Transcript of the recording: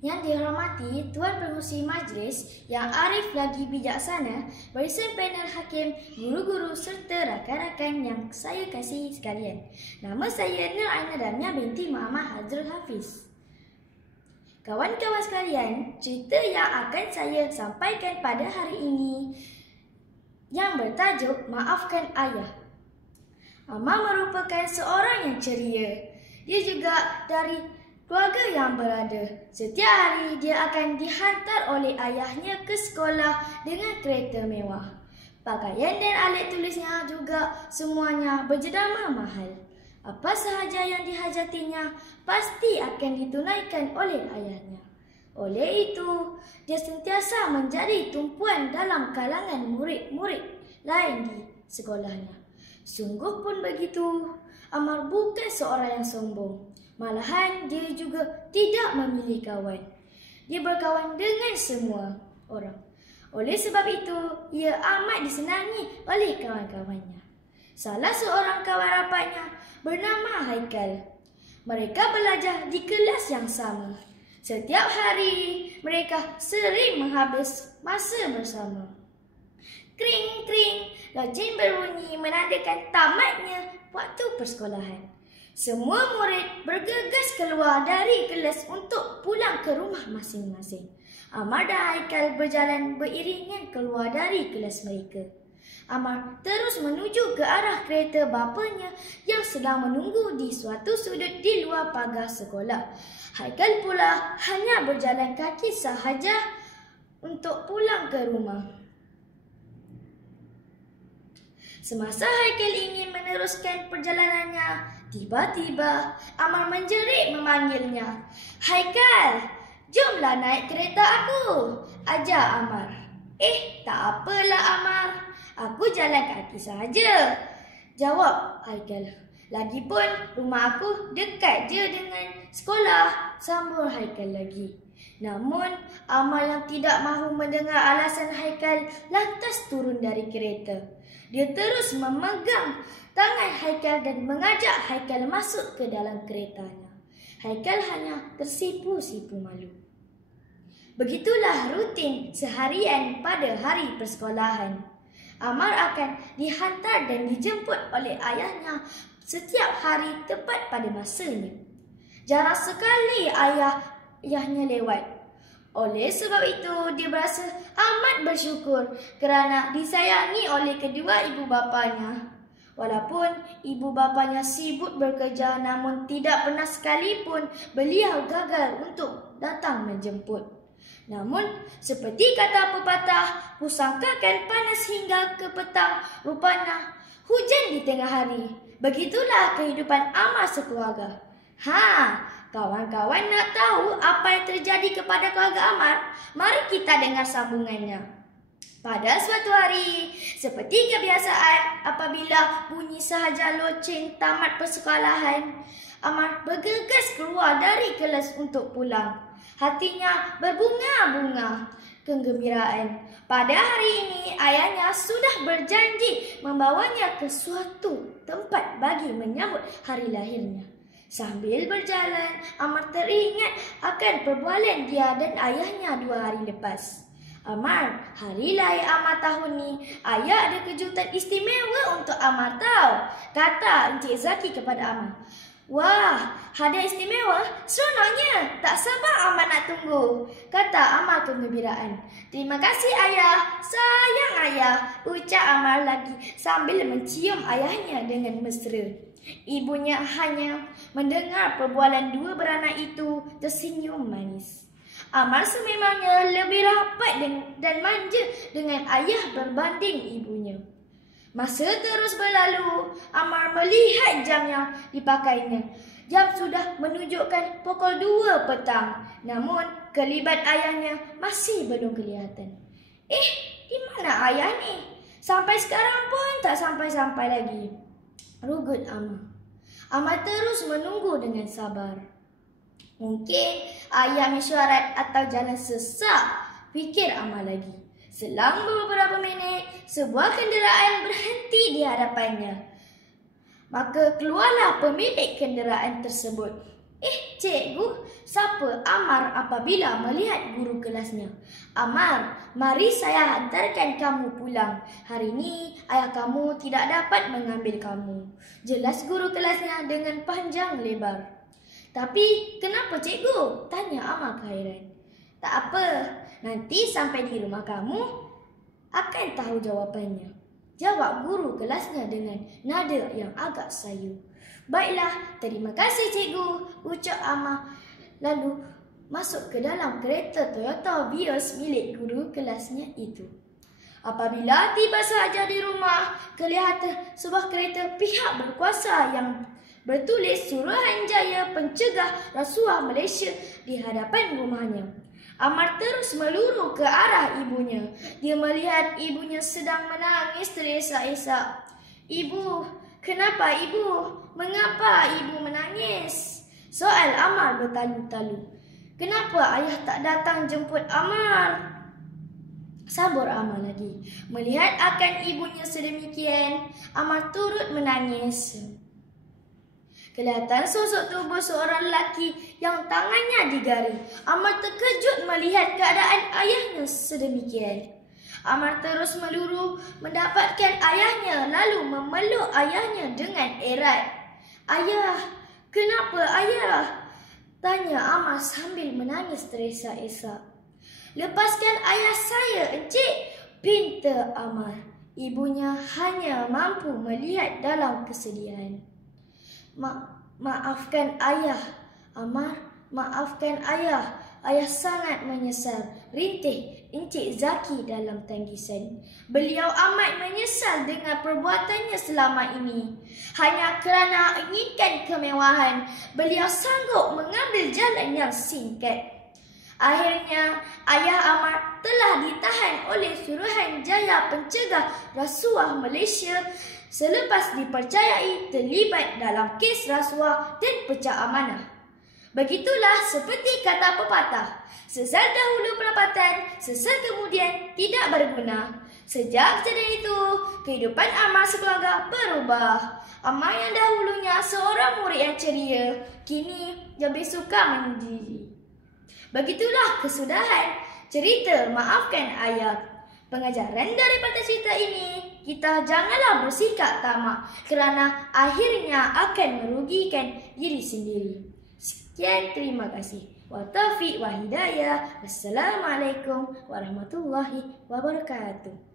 Yang dihormati Tuan Pengerusi Majlis yang arif lagi bijaksana, barisan panel hakim, guru-guru serta rakan-rakan yang saya kasihi sekalian. Nama saya Nur Aina Damia binti Muhammad Hazrul Hafiz. Kawan-kawan sekalian, cerita yang akan saya sampaikan pada hari ini yang bertajuk Maafkan Ayah. Amar merupakan seorang yang ceria. Dia juga dari keluarga yang berada. Setiap hari dia akan dihantar oleh ayahnya ke sekolah dengan kereta mewah. Pakaian dan alat tulisnya juga semuanya berjenama mahal. Apa sahaja yang dihajatinya pasti akan ditunaikan oleh ayahnya. Oleh itu, dia sentiasa menjadi tumpuan dalam kalangan murid-murid lain di sekolahnya. Sungguh pun begitu, Amar bukan seorang yang sombong. Malahan dia juga tidak memilih kawan. Dia berkawan dengan semua orang. Oleh sebab itu, ia amat disenangi oleh kawan-kawannya. Salah seorang kawan rapatnya bernama Haikal. Mereka belajar di kelas yang sama. Setiap hari mereka sering menghabis masa bersama. Kring kring, loceng berbunyi menandakan tamatnya waktu persekolahan. Semua murid bergegas keluar dari kelas untuk pulang ke rumah masing-masing. Amar dan Haikal berjalan beriringan keluar dari kelas mereka. Amar terus menuju ke arah kereta bapanya yang sedang menunggu di suatu sudut di luar pagar sekolah. Haikal pula hanya berjalan kaki sahaja untuk pulang ke rumah. Semasa Haikal ingin meneruskan perjalanannya, tiba-tiba Amar menjerit memanggilnya. "Haikal, jomlah naik kereta aku," ajar Amar. Tak apalah Amar, aku jalan kaki sahaja," jawab Haikal. "Lagipun rumah aku dekat je dengan sekolah," sambung Haikal lagi. Namun Amar yang tidak mahu mendengar alasan Haikal lantas turun dari kereta. Dia terus memegang tangan Haikal dan mengajak Haikal masuk ke dalam keretanya. Haikal hanya tersipu-sipu malu. Begitulah rutin seharian pada hari persekolahan. Amar akan dihantar dan dijemput oleh ayahnya setiap hari tepat pada masanya. Jarang sekali ayahnya lewat. Oleh sebab itu, dia berasa amat bersyukur kerana disayangi oleh kedua ibu bapanya. Walaupun ibu bapanya sibuk bekerja, namun tidak pernah sekalipun beliau gagal untuk datang menjemput. Namun, seperti kata pepatah, pusaka kan panas hingga ke petang, rupanya hujan di tengah hari. Begitulah kehidupan Amar sekeluarga. Kawan-kawan nak tahu apa yang terjadi kepada keluarga Amar? Mari kita dengar sambungannya. Pada suatu hari, seperti kebiasaan apabila bunyi sahaja loceng tamat persekolahan, Amar bergegas keluar dari kelas untuk pulang. Hatinya berbunga-bunga kegembiraan. Pada hari ini, ayahnya sudah berjanji membawanya ke suatu tempat bagi menyambut hari lahirnya. Sambil berjalan, Amar teringat akan perbualan dia dan ayahnya 2 hari lepas. "Amar, hari lahir Amar tahun ni, ayah ada kejutan istimewa untuk Amar tahu," kata Encik Zaki kepada Amar. "Wah, hadiah istimewa? Seronoknya. Tak sabar Amar nak tunggu," kata Amar kegembiraan. "Terima kasih ayah, sayang ayah," ucap Amar lagi sambil mencium ayahnya dengan mesra. Ibunya hanya mendengar perbualan 2 beranak itu tersenyum manis. Amar sememangnya lebih rapat dan manja dengan ayah berbanding ibunya. Masa terus berlalu, Amar melihat jam yang dipakainya. Jam sudah menunjukkan pukul 2 petang. Namun, kelibat ayahnya masih belum kelihatan. Di mana ayah ni? Sampai sekarang pun tak sampai-sampai lagi," rugut Amar. Amar terus menunggu dengan sabar. Mungkin ayah mesyuarat atau jalan sesak, fikir Amar lagi. Selang beberapa minit, sebuah kenderaan berhenti di hadapannya. Maka keluarlah pemilik kenderaan tersebut. Cikgu, sapa Amar apabila melihat guru kelasnya. "Amar, mari saya hantarkan kamu pulang. Hari ini ayah kamu tidak dapat mengambil kamu," jelas guru kelasnya dengan panjang lebar. "Tapi kenapa cikgu?" tanya Amar kehairan. "Tak apa, nanti sampai di rumah kamu akan tahu jawapannya," jawab guru kelasnya dengan nada yang agak sayu. "Baiklah, terima kasih cikgu," ucap Amar lalu masuk ke dalam kereta Toyota Vios milik guru kelasnya itu. Apabila tiba sahaja di rumah, kelihatan sebuah kereta pihak berkuasa yang bertulis Suruhanjaya Pencegah Rasuah Malaysia di hadapan rumahnya. Amar terus meluru ke arah ibunya. Dia melihat ibunya sedang menangis teresa-esa. "Ibu, kenapa ibu? Mengapa ibu menangis?" soal Amar bertalu-talu. "Kenapa ayah tak datang jemput Amar?" Sabar Amar lagi. Melihat akan ibunya sedemikian, Amar turut menangis. Kelihatan sosok tubuh seorang lelaki yang tangannya digari. Amar terkejut melihat keadaan ayahnya sedemikian. Amar terus meluru mendapatkan ayahnya lalu memeluk ayahnya dengan erat. "Ayah, kenapa ayah?" tanya Amar sambil menangis teresa-esa. "Lepaskan ayah saya, encik," pinta Amar. Ibunya hanya mampu melihat dalam kesedihan. Maafkan ayah, Amar, maafkan ayah. Ayah sangat menyesal," rintih Encik Zaki dalam tangisan. Beliau amat menyesal dengan perbuatannya selama ini. Hanya kerana inginkan kemewahan, beliau sanggup mengambil jalan yang singkat. Akhirnya, ayah Amar telah ditahan oleh Suruhanjaya Pencegah Rasuah Malaysia selepas dipercayai terlibat dalam kes rasuah dan pecah amanah. Begitulah seperti kata pepatah, "Sesal dahulu pendapatan, sesal kemudian tidak berguna." Sejak kejadian itu, kehidupan Amar sekeluarga berubah. Amar yang dahulunya seorang murid yang ceria, kini lebih suka menyendiri. Begitulah kesudahan cerita Maafkan Ayah. Pengajaran daripada cerita ini, kita janganlah bersikap tamak kerana akhirnya akan merugikan diri sendiri. Sekian, terima kasih. Wa taufiq wa hidayah. Wassalamualaikum warahmatullahi wabarakatuh.